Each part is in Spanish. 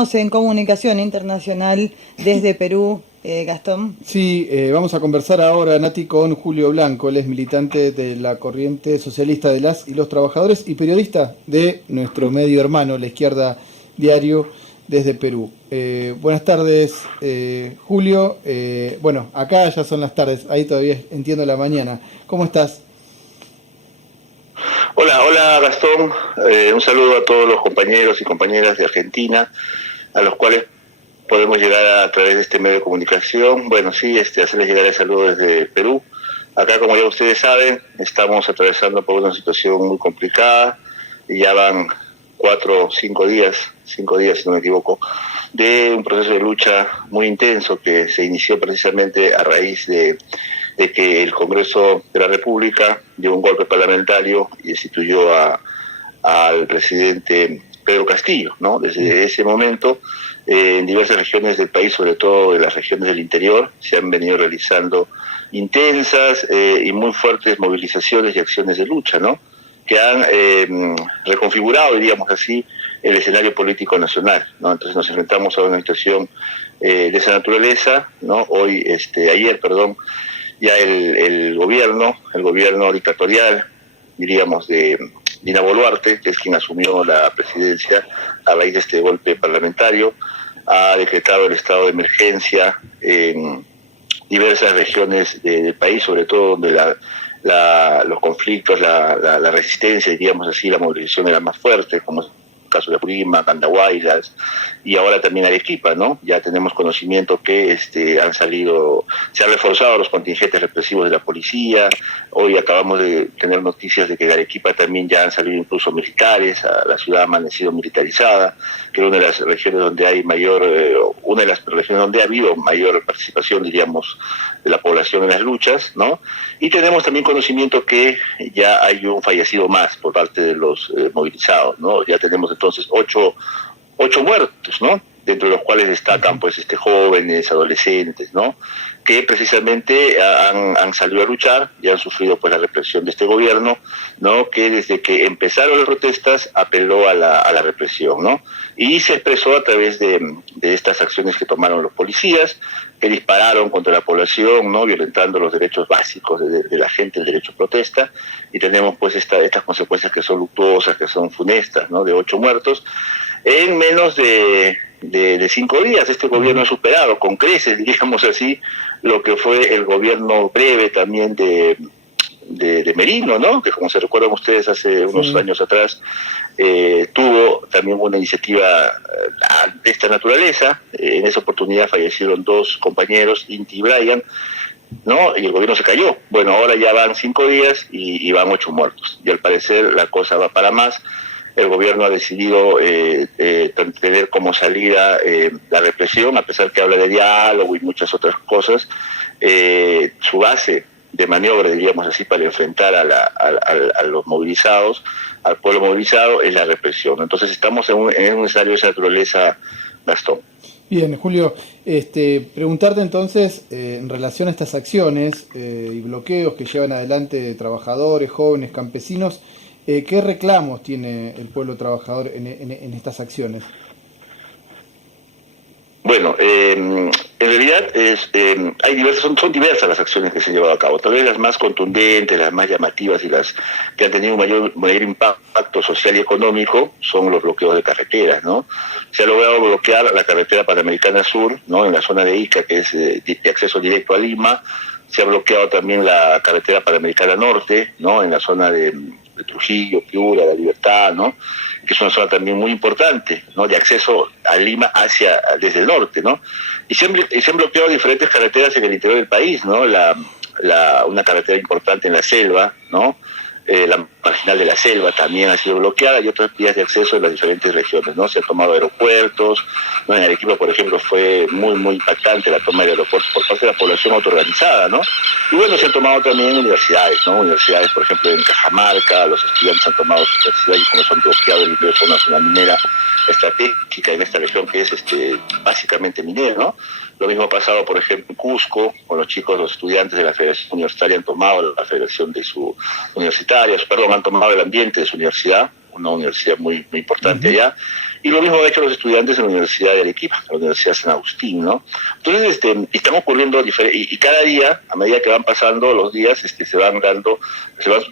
En comunicación internacional desde Perú, Gastón. Sí, vamos a conversar ahora, Nati, con Julio Blanco. Él es militante de la corriente socialista de las y los trabajadores y periodista de nuestro medio hermano, La Izquierda Diario, desde Perú. Buenas tardes, Julio. Bueno, acá ya son las tardes, ahí todavía entiendo la mañana. ¿Cómo estás? Hola Gastón, un saludo a todos los compañeros y compañeras de Argentina, a los cuales podemos llegar a través de este medio de comunicación. Bueno, sí, hacerles llegar el saludo desde Perú. Acá, como ya ustedes saben, estamos atravesando por una situación muy complicada, y ya van 5 días, si no me equivoco, de un proceso de lucha muy intenso que se inició precisamente a raíz de que el Congreso de la República dio un golpe parlamentario y destituyó al presidente Pedro Castillo, ¿no? Desde ese momento, en diversas regiones del país, sobre todo en las regiones del interior, se han venido realizando intensas y muy fuertes movilizaciones y acciones de lucha, ¿no? Que han reconfigurado, diríamos así, el escenario político nacional, ¿no? Entonces nos enfrentamos a una situación de esa naturaleza, ¿no? Ayer, ya el gobierno dictatorial, diríamos, de Dina Boluarte, que es quien asumió la presidencia a raíz de este golpe parlamentario, ha decretado el estado de emergencia en diversas regiones del país, sobre todo donde los conflictos, la resistencia, diríamos así, la movilización era más fuerte, como es el caso de Apurímac, Andahuaylas y ahora también Arequipa, ¿no? Ya tenemos conocimiento que se han reforzado los contingentes represivos de la policía. Hoy acabamos de tener noticias de que en Arequipa también ya han salido incluso militares, la ciudad ha amanecido militarizada, que es una de las regiones donde hay una de las regiones donde ha habido mayor participación, diríamos, de la población en las luchas, ¿no? Y tenemos también conocimiento que ya hay un fallecido más por parte de los movilizados, ¿no? Ya tenemos entonces ocho muertos, ¿no? Dentro de los cuales destacan pues jóvenes, adolescentes, ¿no? Que precisamente han salido a luchar y han sufrido pues la represión de este gobierno, ¿no? Que desde que empezaron las protestas apeló a la represión, ¿no? Y se expresó a través de estas acciones que tomaron los policías, que dispararon contra la población, ¿no? Violentando los derechos básicos de la gente, el derecho a protesta, y tenemos pues estas consecuencias que son luctuosas, que son funestas, ¿no? De 8 muertos. En menos de 5 días, este gobierno ha superado con creces, diríamos así, lo que fue el gobierno breve también de Merino, ¿no? Que como se recuerdan ustedes hace unos años atrás, tuvo también una iniciativa de esta naturaleza. En esa oportunidad fallecieron 2 compañeros, Inti y Brian, ¿no? Y el gobierno se cayó. Bueno, ahora ya van 5 días y van 8 muertos. Y al parecer la cosa va para más. El gobierno ha decidido tener como salida la represión, a pesar que habla de diálogo y muchas otras cosas. Su base de maniobra, diríamos así, para enfrentar a los movilizados, al pueblo movilizado, es la represión. Entonces estamos en un escenario de esa naturaleza, Gastón. Bien, Julio, preguntarte entonces en relación a estas acciones y bloqueos que llevan adelante trabajadores, jóvenes, campesinos, ¿qué reclamos tiene el pueblo trabajador en estas acciones? Bueno, en realidad son diversas las acciones que se han llevado a cabo. Tal vez las más contundentes, las más llamativas y las que han tenido un mayor impacto social y económico son los bloqueos de carreteras, ¿no? Se ha logrado bloquear la carretera Panamericana Sur, ¿no? En la zona de Ica, que es de acceso directo a Lima. Se ha bloqueado también la carretera Panamericana Norte, ¿no? En la zona de Trujillo, Piura, La Libertad, ¿no? Que es una zona también muy importante, ¿no? De acceso a Lima desde el norte, ¿no? Y se han bloqueado diferentes carreteras en el interior del país, ¿no? Una carretera importante en la selva, ¿no? La marginal de la selva también ha sido bloqueada y otras vías de acceso en las diferentes regiones, ¿no? Se han tomado aeropuertos, ¿no? En Arequipa, por ejemplo, fue muy impactante la toma de aeropuertos por parte de la población autoorganizada, ¿no? Y bueno, se han tomado también universidades, ¿no? Universidades, por ejemplo, en Cajamarca, los estudiantes han tomado su universidad y con eso han bloqueado el ingreso a una zona minera estratégica en esta región que es básicamente minera, ¿no? Lo mismo ha pasado, por ejemplo, en Cusco, con los estudiantes de la Federación Universitaria han tomado la federación de su universitaria, han tomado el ambiente de su universidad, una universidad muy importante allá. Y lo mismo han hecho los estudiantes en la Universidad de Arequipa, la Universidad San Agustín, ¿no? Entonces, están ocurriendo y cada día, a medida que van pasando los días,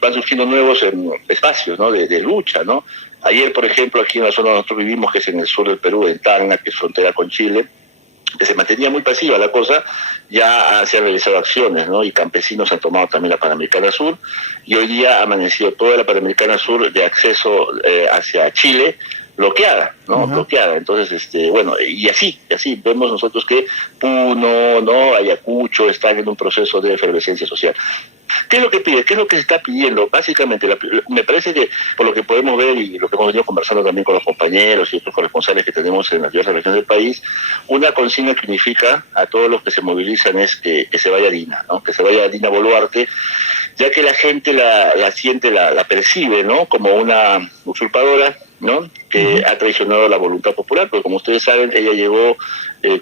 van surgiendo nuevos espacios, ¿no? De lucha, ¿no? Ayer, por ejemplo, aquí en la zona donde nosotros vivimos, que es en el sur del Perú, en Tacna, que es frontera con Chile, que se mantenía muy pasiva la cosa, ya se han realizado acciones, ¿no? Y campesinos han tomado también la Panamericana Sur, y hoy día ha amanecido toda la Panamericana Sur de acceso hacia Chile bloqueada, ¿no? Bloqueada. Entonces, bueno, y así vemos nosotros que Puno, ¿no? Ayacucho están en un proceso de efervescencia social. ¿Qué es lo que pide? ¿Qué es lo que se está pidiendo? Básicamente, me parece que por lo que podemos ver y lo que hemos venido conversando también con los compañeros y otros corresponsales que tenemos en las diversas regiones del país, una consigna que unifica a todos los que se movilizan es que se vaya Dina, ¿no? Que se vaya Dina Boluarte, ya que la gente la siente, la percibe, ¿no? Como una usurpadora, ¿no? Que ha traicionado la voluntad popular, porque como ustedes saben, ella llegó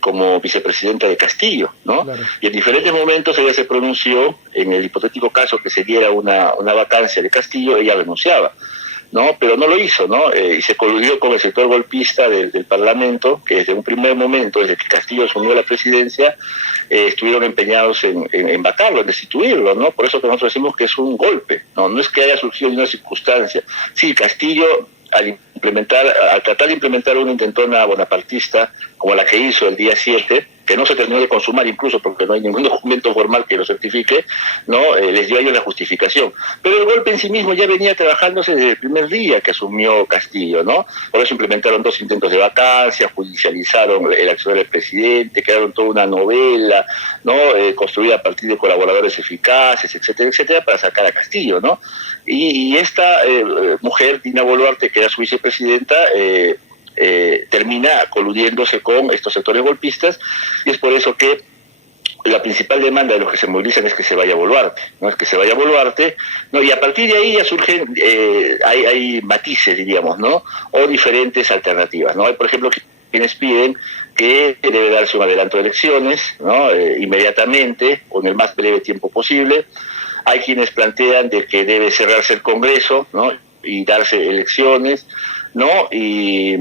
como vicepresidenta de Castillo, ¿no? Claro. Y en diferentes momentos ella se pronunció, en el hipotético caso que se diera una vacancia de Castillo, ella renunciaba, ¿no? Pero no lo hizo, ¿no? Y se coludió con el sector golpista del Parlamento, que desde un primer momento, desde que Castillo asumió la presidencia, estuvieron empeñados en vacarlo, en destituirlo, ¿no? Por eso que nosotros decimos que es un golpe, ¿no? No es que haya surgido en una circunstancia. Sí, Castillo, al tratar de implementar una intentona bonapartista como la que hizo el día 7, que no se terminó de consumar incluso porque no hay ningún documento formal que lo certifique, ¿no? Les dio a ellos la justificación. Pero el golpe en sí mismo ya venía trabajándose desde el primer día que asumió Castillo, ¿no? Por eso implementaron 2 intentos de vacancia, judicializaron el accionar del presidente, crearon toda una novela, ¿no? Construida a partir de colaboradores eficaces, etcétera, etcétera, para sacar a Castillo, ¿no? Y esta mujer, Dina Boluarte, que era su vicepresidenta, termina coludiéndose con estos sectores golpistas, y es por eso que la principal demanda de los que se movilizan es que se vaya Boluarte, ¿no? Es que se vaya Boluarte, ¿no? Y a partir de ahí ya surgen, hay matices, diríamos, ¿no? O diferentes alternativas, ¿no? Hay, por ejemplo, quienes piden que debe darse un adelanto de elecciones, ¿no? Inmediatamente, o en el más breve tiempo posible. Hay quienes plantean de que debe cerrarse el Congreso, ¿no? Y darse elecciones, ¿no? Y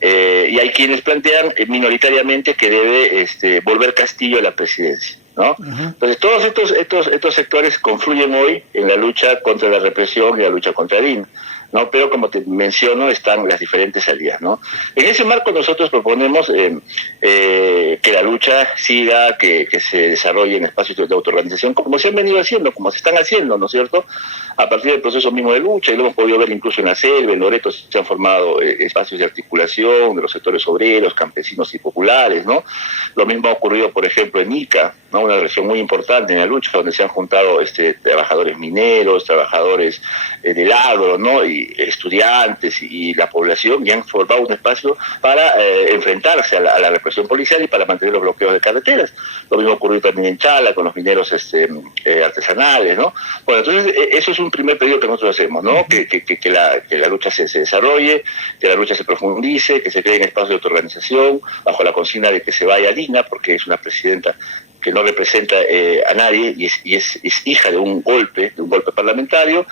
hay quienes plantean minoritariamente que debe volver Castillo a la presidencia, ¿no? Entonces todos estos sectores confluyen hoy en la lucha contra la represión y la lucha contra Dina, ¿no? Pero como te menciono, están las diferentes salidas, ¿no? En ese marco nosotros proponemos que la lucha siga, que se desarrolle en espacios de autoorganización, como se han venido haciendo, como se están haciendo, ¿no es cierto?, a partir del proceso mismo de lucha, y lo hemos podido ver incluso en la selva, en Loreto se han formado espacios de articulación de los sectores obreros, campesinos y populares, ¿no? Lo mismo ha ocurrido, por ejemplo, en Ica, ¿no? Una región muy importante en la lucha, donde se han juntado trabajadores mineros, trabajadores del agro, ¿no? Y estudiantes y la población, y han formado un espacio para enfrentarse a la represión policial y para mantener los bloqueos de carreteras. Lo mismo ocurrió también en Chala, con los mineros artesanales, ¿no? Bueno, entonces eso es un primer pedido que nosotros hacemos, ¿no? Que la lucha se desarrolle, que la lucha se profundice, que se creen espacios de autoorganización, bajo la consigna de que se vaya Dina, porque es una presidenta que no representa a nadie y es hija de un golpe parlamentario.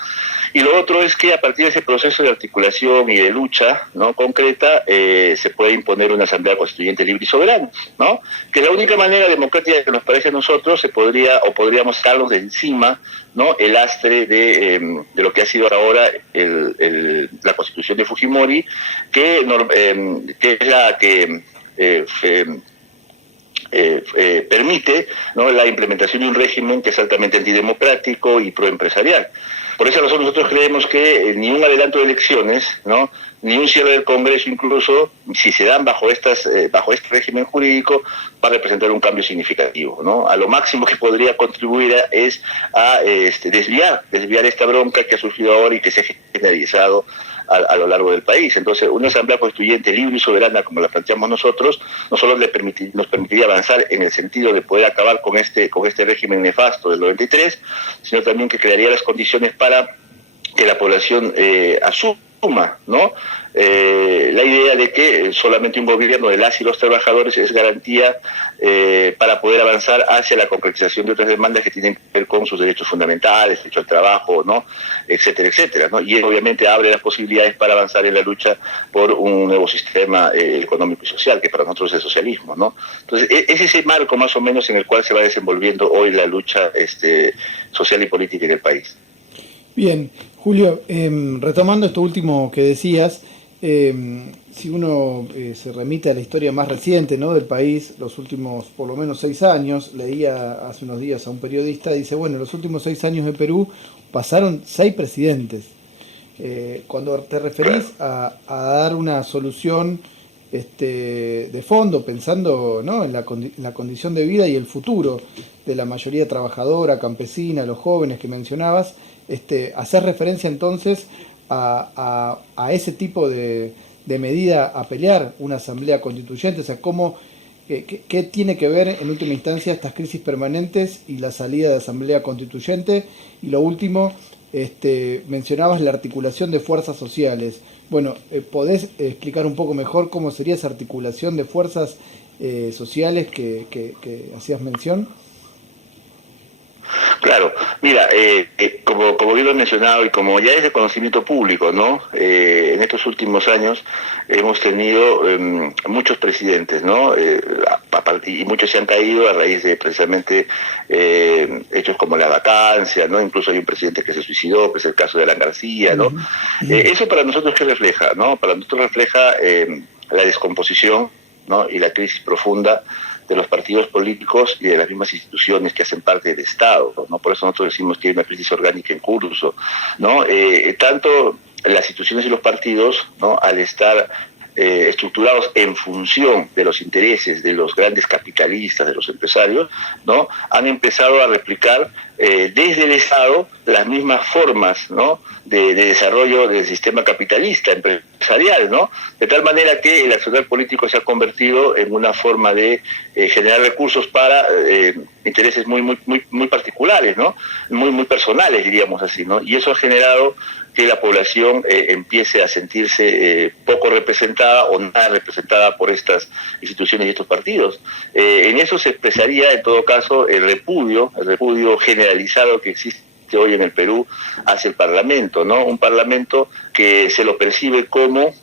Y lo otro es que a partir de ese proceso de articulación y de lucha, ¿no?, concreta, se puede imponer una asamblea constituyente libre y soberana, ¿no? Que la única manera democrática que nos parece a nosotros podríamos sacarnos de encima, ¿no?, el lastre de lo que ha sido ahora la Constitución de Fujimori, que es la que permite, ¿no?, la implementación de un régimen que es altamente antidemocrático y proempresarial. Por esa razón nosotros creemos que ni un adelanto de elecciones, ¿no?, ni un cierre del Congreso, incluso si se dan bajo este régimen jurídico, va a representar un cambio significativo, ¿no? A lo máximo que podría contribuir es a desviar esta bronca que ha surgido ahora y que se ha generalizado a lo largo del país. Entonces, una asamblea constituyente libre y soberana, como la planteamos nosotros, no solo nos permitiría avanzar en el sentido de poder acabar con este régimen nefasto del 93, sino también que crearía las condiciones para que la población asuma suma, ¿no? La idea de que solamente un gobierno de las y los trabajadores es garantía para poder avanzar hacia la concretización de otras demandas que tienen que ver con sus derechos fundamentales, derecho al trabajo, ¿no? Etcétera, etcétera, ¿no? Y obviamente abre las posibilidades para avanzar en la lucha por un nuevo sistema económico y social, que para nosotros es el socialismo, ¿no? Entonces, es ese marco más o menos en el cual se va desenvolviendo hoy la lucha social y política en el país. Bien, Julio, retomando esto último que decías, si uno se remite a la historia más reciente, ¿no?, del país, los últimos por lo menos 6 años, leía hace unos días a un periodista, dice, bueno, los últimos 6 años de Perú pasaron 6 presidentes. Cuando te referís a dar una solución de fondo, pensando, ¿no?, en la condición de vida y el futuro de la mayoría trabajadora, campesina, los jóvenes que mencionabas, hacer referencia entonces a ese tipo de medida a pelear una asamblea constituyente, o sea, ¿qué tiene que ver en última instancia estas crisis permanentes y la salida de asamblea constituyente? Y lo último, mencionabas la articulación de fuerzas sociales. Bueno, ¿podés explicar un poco mejor cómo sería esa articulación de fuerzas sociales que hacías mención? Claro, mira, como bien lo he mencionado y como ya es de conocimiento público, ¿no? En estos últimos años hemos tenido muchos presidentes, ¿no? Y muchos se han caído a raíz de precisamente hechos como la vacancia, ¿no? Incluso hay un presidente que se suicidó, que es el caso de Alan García, ¿no? Eso para nosotros, ¿qué refleja, no? Para nosotros refleja la descomposición, ¿no?, y la crisis profunda de los partidos políticos y de las mismas instituciones que hacen parte del Estado, ¿no? Por eso nosotros decimos que hay una crisis orgánica en curso, ¿no? Tanto las instituciones y los partidos, ¿no?, al estar estructurados en función de los intereses de los grandes capitalistas, de los empresarios, ¿no?, han empezado a replicar desde el Estado las mismas formas, ¿no?, de desarrollo del sistema capitalista, empresarial, ¿no? De tal manera que el accionar político se ha convertido en una forma de generar recursos para intereses muy particulares, ¿no? Muy personales, diríamos así, ¿no? Y eso ha generado que la población empiece a sentirse poco representada o nada representada por estas instituciones y estos partidos. En eso se expresaría, en todo caso, el repudio generalizado que existe hoy en el Perú hacia el Parlamento, ¿no? Un Parlamento que se lo percibe como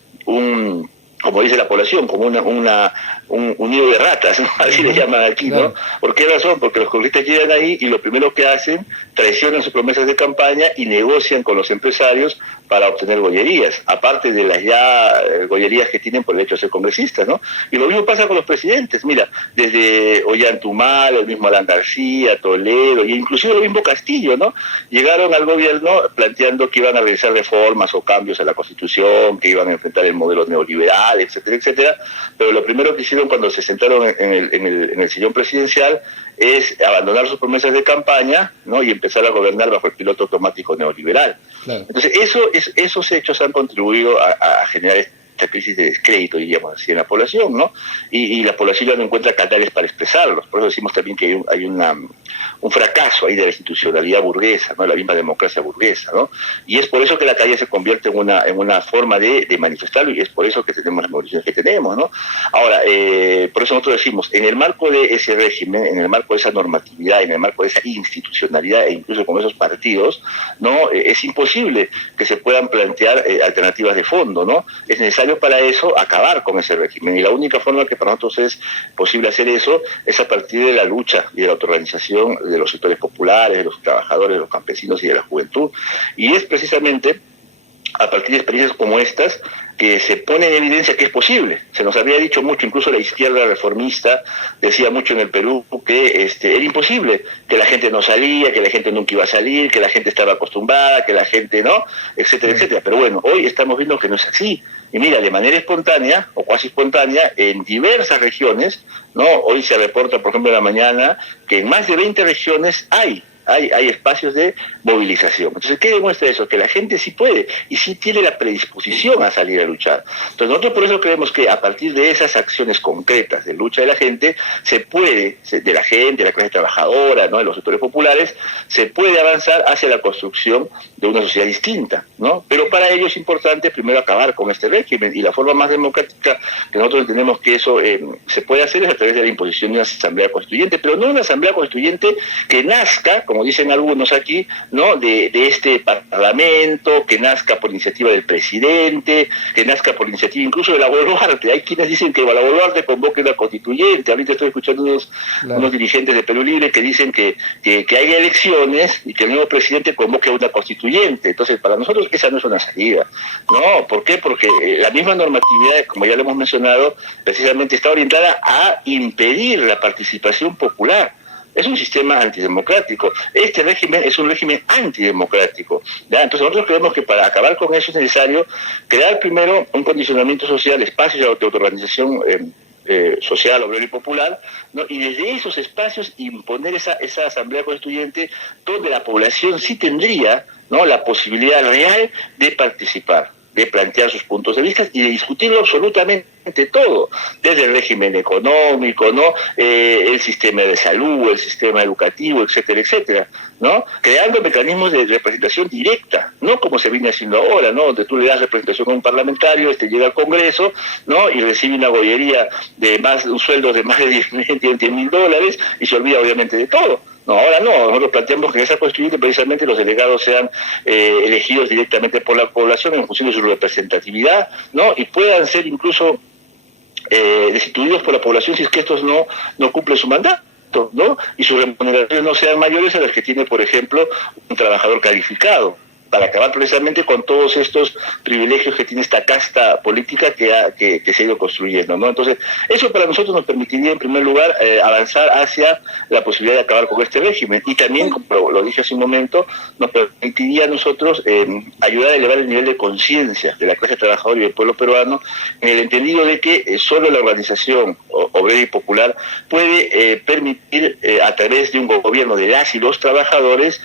como dice la población, como un nido de ratas, ¿no? Así le llaman aquí, ¿no? ¿Por qué razón? Porque los congresistas llegan ahí y lo primero que hacen, traicionan sus promesas de campaña y negocian con los empresarios para obtener gollerías, aparte de las ya gollerías que tienen por el hecho de ser congresistas, ¿no? Y lo mismo pasa con los presidentes, mira, desde Ollantumal, el mismo Alan García, Toledo, e inclusive el mismo Castillo, ¿no? Llegaron al gobierno planteando que iban a realizar reformas o cambios a la Constitución, que iban a enfrentar el modelo neoliberal, etcétera, etcétera, pero lo primero que hicieron cuando se sentaron en el sillón presidencial es abandonar sus promesas de campaña, ¿no?, y empezar a gobernar bajo el piloto automático neoliberal. Claro. Entonces, esos hechos han contribuido a generar esta crisis de descrédito, diríamos así, en la población, ¿no? Y la población ya no encuentra canales para expresarlos. Por eso decimos también que hay un fracaso ahí de la institucionalidad burguesa, ¿no?, la misma democracia burguesa, ¿no? Y es por eso que la calle se convierte en una forma de manifestarlo, y es por eso que tenemos las movilizaciones que tenemos, ¿no? Ahora, por eso nosotros decimos, en el marco de ese régimen, en el marco de esa normatividad, en el marco de esa institucionalidad, e incluso con esos partidos, ¿no?, es imposible que se puedan plantear alternativas de fondo, ¿no? Es necesario para eso acabar con ese régimen, y la única forma que para nosotros es posible hacer eso es a partir de la lucha y de la autoorganización de los sectores populares, de los trabajadores, de los campesinos y de la juventud. Y es precisamente a partir de experiencias como estas que se pone en evidencia que es posible. Se nos había dicho mucho, incluso la izquierda reformista decía mucho en el Perú que era imposible, que la gente no salía, que la gente nunca iba a salir, que la gente estaba acostumbrada, que la gente no, etcétera, etcétera. Pero bueno, hoy estamos viendo que no es así. Y mira, de manera espontánea o cuasi espontánea, en diversas regiones, ¿no? Hoy se reporta, por ejemplo, en la mañana, que en más de 20 regiones hay hay espacios de movilización. Entonces, ¿qué demuestra eso? Que la gente sí puede y sí tiene la predisposición a salir a luchar. Entonces, nosotros por eso creemos que a partir de esas acciones concretas de lucha de la gente, se puede, de la gente, de la clase trabajadora, ¿no?, de los sectores populares, se puede avanzar hacia la construcción de una sociedad distinta, ¿no? Pero para ello es importante primero acabar con este régimen, y la forma más democrática que nosotros entendemos que eso se puede hacer es a través de la imposición de una asamblea constituyente, pero no una asamblea constituyente que nazca, como dicen algunos aquí, ¿no?, de este parlamento, que nazca por iniciativa del presidente, que nazca por iniciativa incluso de la Boluarte. Hay quienes dicen que la Boluarte convoque una constituyente. Ahorita estoy escuchando unos dirigentes de Perú Libre que dicen que hay elecciones y que el nuevo presidente convoque una constituyente. Entonces, para nosotros esa no es una salida, ¿no? ¿Por qué? Porque la misma normatividad, como ya lo hemos mencionado, precisamente está orientada a impedir la participación popular. Es un sistema antidemocrático. Este régimen es un régimen antidemocrático, ¿ya? Entonces nosotros creemos que para acabar con eso es necesario crear primero un condicionamiento social, espacios de autoorganización social, obrero y popular, ¿no? Y desde esos espacios imponer esa asamblea constituyente donde la población sí tendría, ¿no?, la posibilidad real de participar, de plantear sus puntos de vista y de discutirlo absolutamente todo, desde el régimen económico, ¿no?, el sistema de salud, el sistema educativo, etcétera, etcétera, ¿no? Creando mecanismos de representación directa, no como se viene haciendo ahora, ¿no?, donde tú le das representación a un parlamentario, llega al Congreso, ¿no?, y recibe una bollería de un sueldo de más de $10,000 y se olvida obviamente de todo. No, ahora no, nosotros planteamos que en esa constituyente precisamente los delegados sean elegidos directamente por la población en función de su representatividad, ¿no?, y puedan ser incluso destituidos por la población si es que estos no cumplen su mandato, ¿no?, y sus remuneraciones no sean mayores a las que tiene, por ejemplo, un trabajador calificado, para acabar precisamente con todos estos privilegios que tiene esta casta política que se ha ido construyendo, ¿no? Entonces, eso para nosotros nos permitiría, en primer lugar, avanzar hacia la posibilidad de acabar con este régimen. Y también, como lo dije hace un momento, nos permitiría a nosotros ayudar a elevar el nivel de conciencia de la clase trabajadora y del pueblo peruano, en el entendido de que solo la organización obrera y popular puede permitir, a través de un gobierno de las y los trabajadores,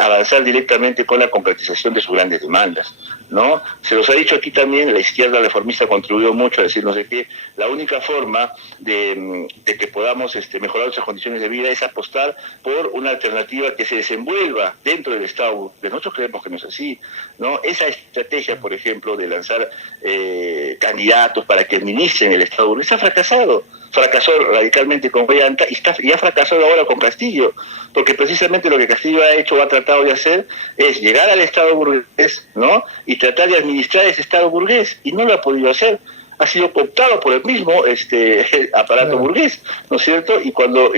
avanzar directamente con la concretización de sus grandes demandas, ¿no? Se los ha dicho aquí también, la izquierda reformista contribuyó mucho a decirnos de que la única forma de que podamos mejorar nuestras condiciones de vida es apostar por una alternativa que se desenvuelva dentro del Estado burgués. Nosotros creemos que no es así, ¿no? Esa estrategia, por ejemplo, de lanzar candidatos para que administren el Estado burgués ha fracasado. Fracasó radicalmente con Ollanta y ha fracasado ahora con Castillo, porque precisamente lo que Castillo ha hecho o ha tratado de hacer es llegar al Estado burgués, ¿no?, y tratar de administrar ese Estado burgués, y no lo ha podido hacer. Ha sido cooptado por el mismo aparato burgués, ¿no es cierto? Y cuando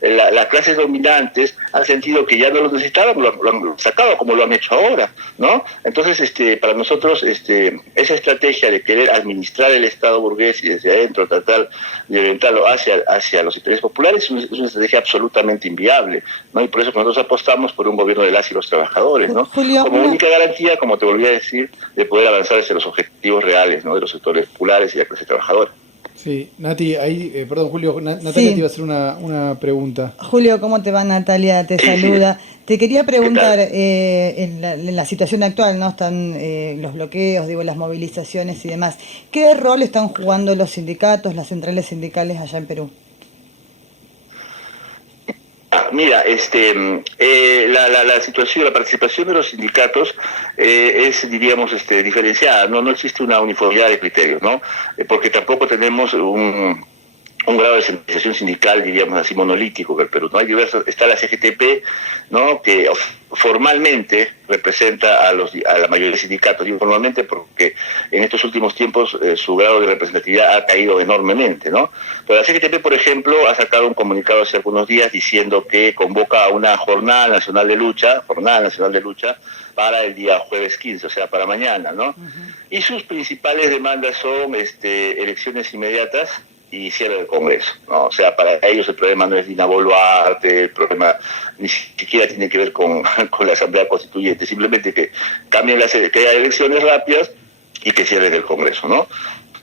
las clases dominantes han sentido que ya no lo necesitaban, lo han sacado, como lo han hecho ahora, ¿no? Entonces, para nosotros, esa estrategia de querer administrar el Estado burgués y desde adentro tratar de orientarlo hacia los intereses populares es una estrategia absolutamente inviable, ¿no? Y por eso nosotros apostamos por un gobierno de las y los trabajadores, ¿no? Julio, como única garantía, como te volví a decir, de poder avanzar hacia los objetivos reales, ¿no?, de los sectores populares y la clase trabajadora. Sí, Nati, ahí, perdón, Julio, Natalia Sí. te iba a hacer una pregunta. Julio, ¿cómo te va? Natalia te saluda. Te quería preguntar, en la situación actual, ¿no? Están los bloqueos, las movilizaciones y demás. ¿Qué rol están jugando los sindicatos, las centrales sindicales allá en Perú? Mira, la situación, la participación de los sindicatos es, diríamos, diferenciada. No existe una uniformidad de criterios, ¿no? Porque tampoco tenemos un grado de centralización sindical, diríamos así, monolítico que el Perú, ¿no? Hay diversos, está la CGTP, ¿no?, que formalmente representa a la mayoría de sindicatos, digo formalmente porque en estos últimos tiempos su grado de representatividad ha caído enormemente, ¿no? Pero la CGTP, por ejemplo, ha sacado un comunicado hace algunos días diciendo que convoca a una jornada nacional de lucha para el día jueves 15, o sea, para mañana, ¿no? Uh-huh. Y sus principales demandas son elecciones inmediatas y cierre del Congreso, ¿no? O sea, para ellos el problema no es Dina Boluarte, el problema ni siquiera tiene que ver con la Asamblea Constituyente, simplemente que cambien que haya elecciones rápidas y que cierren el Congreso, ¿no?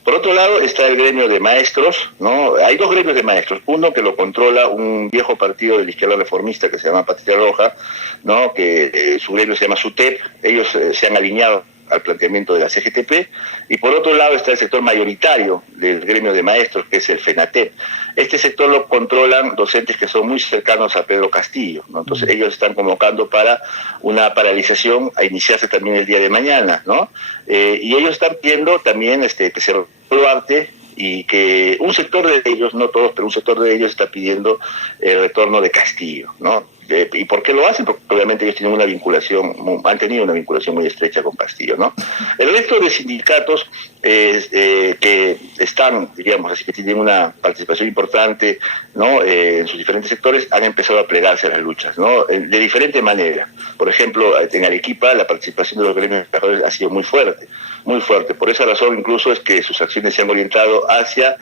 Por otro lado está el gremio de maestros, ¿no? Hay dos gremios de maestros, uno que lo controla un viejo partido de la izquierda reformista que se llama Patria Roja, ¿no? Que su gremio se llama SUTEP, ellos se han alineado al planteamiento de la CGTP, y por otro lado está el sector mayoritario del gremio de maestros, que es el FENATEP. Este sector lo controlan docentes que son muy cercanos a Pedro Castillo, ¿no? Entonces ellos están convocando para una paralización a iniciarse también el día de mañana, ¿no? Y ellos están pidiendo también que se Boluarte, y que un sector de ellos, no todos, pero un sector de ellos está pidiendo el retorno de Castillo, ¿no? ¿Y por qué lo hacen? Porque obviamente ellos tienen una vinculación, han tenido una vinculación muy estrecha con Castillo, ¿no? El resto de sindicatos que están, diríamos así, que tienen una participación importante, ¿no? En sus diferentes sectores, han empezado a plegarse a las luchas, ¿no? De diferente manera. Por ejemplo, en Arequipa la participación de los gremios de trabajadores ha sido muy fuerte, muy fuerte. Por esa razón incluso es que sus acciones se han orientado hacia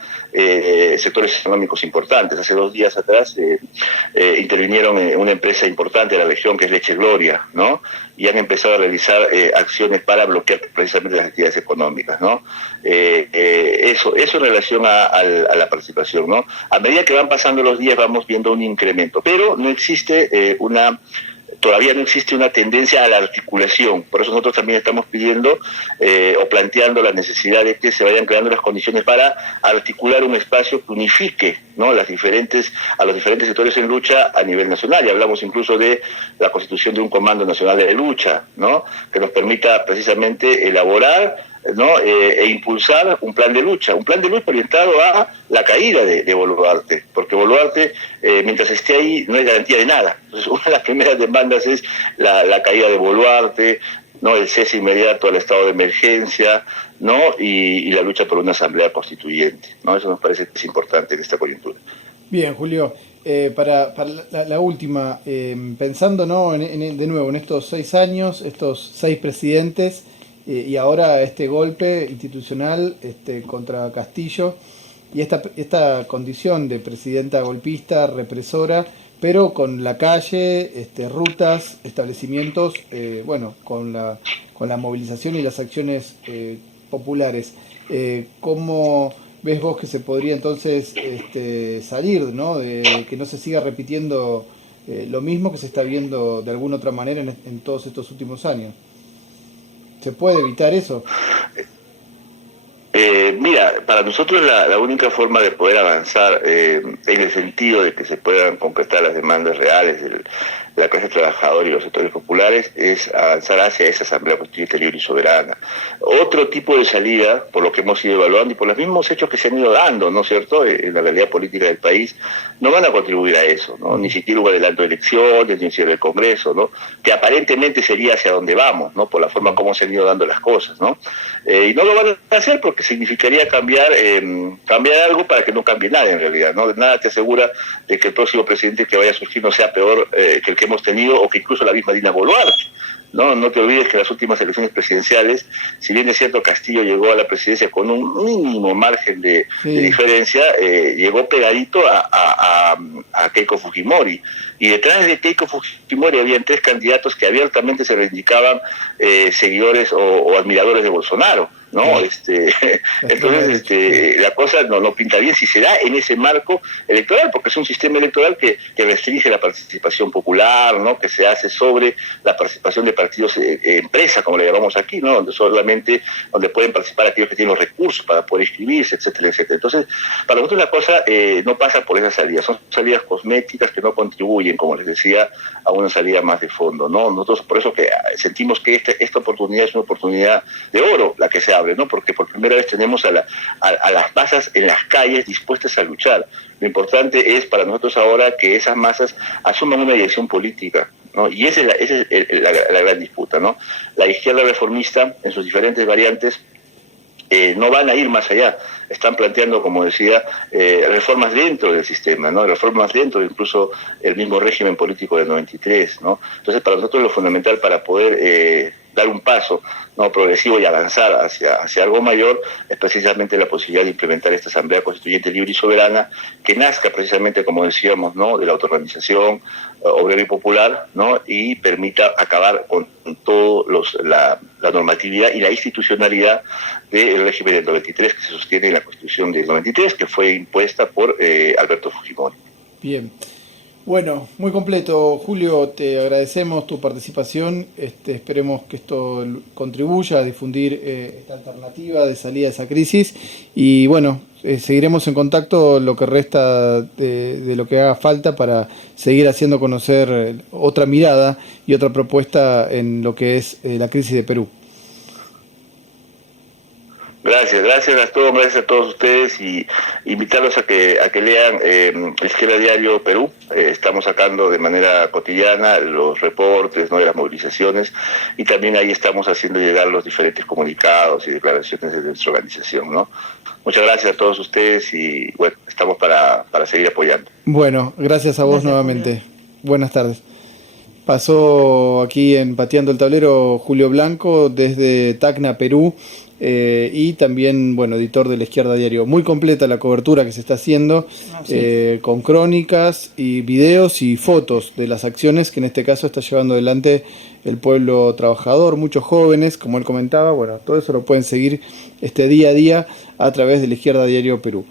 sectores económicos importantes. Hace 2 días atrás intervinieron una empresa importante de la región que es Leche Gloria, ¿no? Y han empezado a realizar acciones para bloquear precisamente las actividades económicas, ¿no? Eso en relación a la participación, ¿no? A medida que van pasando los días vamos viendo un incremento, pero no existe todavía no existe una tendencia a la articulación. Por eso nosotros también estamos pidiendo o planteando la necesidad de que se vayan creando las condiciones para articular un espacio que unifique, ¿no? a los diferentes sectores en lucha a nivel nacional. Y hablamos incluso de la constitución de un Comando Nacional de Lucha, ¿no? Que nos permita precisamente elaborar, ¿no? E impulsar un plan de lucha orientado a la caída de Boluarte, porque Boluarte, mientras esté ahí, no es garantía de nada. Entonces, una de las primeras demandas es la caída de Boluarte, ¿no? El cese inmediato al estado de emergencia, ¿no? Y la lucha por una asamblea constituyente, ¿no? Eso nos parece que es importante en esta coyuntura. Bien, Julio, para la última, pensando, ¿no? De nuevo en estos 6 años, estos 6 presidentes, y ahora este golpe institucional contra Castillo y esta condición de presidenta golpista, represora, pero con la calle, rutas, establecimientos, bueno, con la movilización y las acciones populares. ¿Cómo ves vos que se podría entonces salir, ¿no? De que no se siga repitiendo lo mismo que se está viendo de alguna otra manera en todos estos últimos años? ¿Se puede evitar eso? Mira, para nosotros la única forma de poder avanzar en el sentido de que se puedan concretar las demandas reales de la clase trabajadora y los sectores populares es avanzar hacia esa asamblea constituyente libre y soberana. Otro tipo de salida, por lo que hemos ido evaluando y por los mismos hechos que se han ido dando, ¿no es cierto?, en la realidad política del país, no van a contribuir a eso, ¿no? Ni siquiera un adelanto de elecciones, ni un cierre del Congreso, ¿no? Que aparentemente sería hacia donde vamos, ¿no? Por la forma como se han ido dando las cosas, ¿no? Y no lo van a hacer porque significaría cambiar algo para que no cambie nada en realidad, ¿no? Nada te asegura de que el próximo presidente que vaya a surgir no sea peor que el que hemos tenido, o que incluso la misma Dina Boluarte. No te olvides que en las últimas elecciones presidenciales, si bien es cierto Castillo llegó a la presidencia con un mínimo margen de diferencia, llegó pegadito a Keiko Fujimori. Y detrás de Keiko Fujimori habían 3 candidatos que abiertamente se reivindicaban seguidores o admiradores de Bolsonaro, ¿no? Entonces la cosa no pinta bien si se da en ese marco electoral, porque es un sistema electoral que restringe la participación popular, ¿no? Que se hace sobre la participación de partidos empresa, como le llamamos aquí, ¿no? Donde pueden participar aquellos que tienen los recursos para poder inscribirse, etcétera, etcétera. Entonces, para nosotros la cosa no pasa por esas salidas, son salidas cosméticas que no contribuyen, como les decía, a una salida más de fondo, ¿no? Nosotros por eso que sentimos que esta oportunidad es una oportunidad de oro, la que se abre, ¿no? Porque por primera vez tenemos a las masas en las calles dispuestas a luchar. Lo importante es para nosotros ahora que esas masas asuman una dirección política, ¿no? Y esa es la gran disputa, ¿no? La izquierda reformista, en sus diferentes variantes, no van a ir más allá. Están planteando, como decía, reformas dentro del sistema, ¿no? Reformas dentro de incluso el mismo régimen político del 93, ¿no? Entonces, para nosotros lo fundamental para poder dar un paso, ¿no?, progresivo y avanzar hacia algo mayor, es precisamente la posibilidad de implementar esta Asamblea Constituyente Libre y Soberana, que nazca precisamente, como decíamos, ¿no?, de la autorganización obrera y popular, ¿no?, y permita acabar con todo la normatividad y la institucionalidad del régimen del 93, que se sostiene en la Constitución del 93, que fue impuesta por Alberto Fujimori. Bien. Bueno, muy completo, Julio, te agradecemos tu participación, esperemos que esto contribuya a difundir esta alternativa de salida de esa crisis y bueno, seguiremos en contacto lo que resta de lo que haga falta para seguir haciendo conocer otra mirada y otra propuesta en lo que es la crisis de Perú. Gracias Gastón, gracias a todos ustedes y invitarlos a que lean Izquierda Diario Perú. Estamos sacando de manera cotidiana los reportes, ¿no?, de las movilizaciones, y también ahí estamos haciendo llegar los diferentes comunicados y declaraciones de nuestra organización, ¿no? Muchas gracias a todos ustedes y bueno, estamos para seguir apoyando. Bueno, gracias a vos nuevamente. Julio. Buenas tardes. Pasó aquí en Pateando el Tablero Julio Blanco desde Tacna, Perú. Y también, bueno, editor de La Izquierda Diario. Muy completa la cobertura que se está haciendo, con crónicas y videos y fotos de las acciones que en este caso está llevando adelante el pueblo trabajador, muchos jóvenes, como él comentaba. Bueno, todo eso lo pueden seguir día a día a través de La Izquierda Diario Perú.